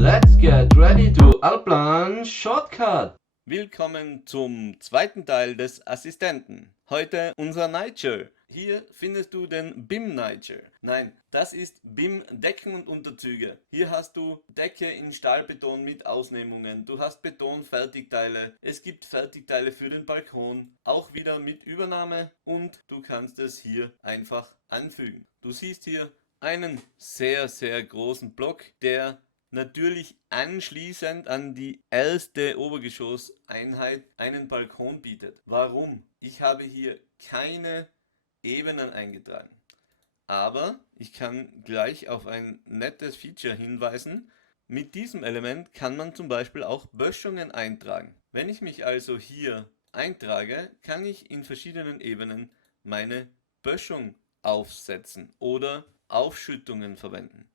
Let's get ready to Alplan Shortcut. Willkommen zum zweiten Teil des Assistenten. Heute unser Nigel. Hier findest du den BIM Nigel. Nein, das ist BIM Decken und Unterzüge. Hier hast du Decke in Stahlbeton mit Ausnehmungen. Du hast Betonfertigteile. Es gibt Fertigteile für den Balkon. Auch wieder mit Übernahme. Und du kannst es hier einfach anfügen. Du siehst hier einen sehr großen Block, der natürlich anschließend an die erste Obergeschosseinheit einen Balkon bietet. Warum? Ich habe hier keine Ebenen eingetragen. Aber ich kann gleich auf ein nettes Feature hinweisen. Mit diesem Element kann man zum Beispiel auch Böschungen eintragen. Wenn ich mich also hier eintrage, kann ich in verschiedenen Ebenen meine Böschung aufsetzen oder Aufschüttungen verwenden.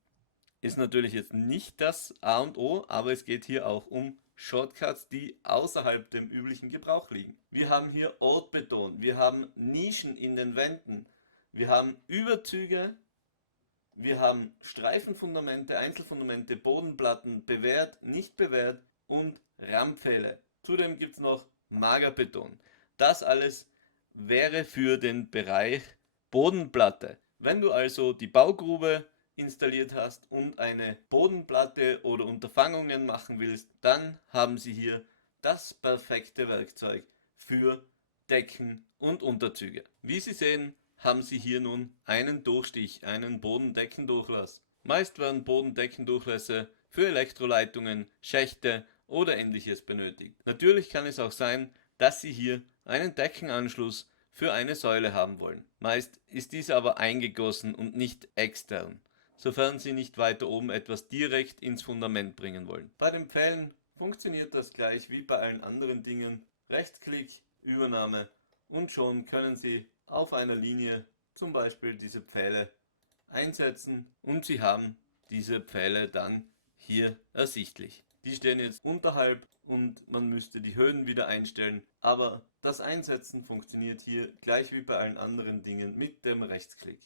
Ist natürlich jetzt nicht das A und O, aber es geht hier auch um Shortcuts, die außerhalb dem üblichen Gebrauch liegen. Wir haben hier Ortbeton, wir haben Nischen in den Wänden, wir haben Überzüge, wir haben Streifenfundamente, Einzelfundamente, Bodenplatten, bewährt, nicht bewährt und Rammpfähle. Zudem gibt es noch Magerbeton. Das alles wäre für den Bereich Bodenplatte. Wenn du also die Baugrube installiert hast und eine Bodenplatte oder Unterfangungen machen willst, dann haben sie hier das perfekte Werkzeug für Decken und Unterzüge. Wie Sie sehen, haben Sie hier nun einen Durchstich, einen Bodendeckendurchlass. Meist werden Bodendeckendurchlässe für Elektroleitungen, Schächte oder ähnliches benötigt. Natürlich kann es auch sein, dass Sie hier einen Deckenanschluss für eine Säule haben wollen. Meist ist diese aber eingegossen und nicht extern, sofern Sie nicht weiter oben etwas direkt ins Fundament bringen wollen. Bei den Pfählen funktioniert das gleich wie bei allen anderen Dingen. Rechtsklick, Übernahme und schon können Sie auf einer Linie zum Beispiel diese Pfähle einsetzen und Sie haben diese Pfähle dann hier ersichtlich. Die stehen jetzt unterhalb und man müsste die Höhen wieder einstellen, aber das Einsetzen funktioniert hier gleich wie bei allen anderen Dingen mit dem Rechtsklick.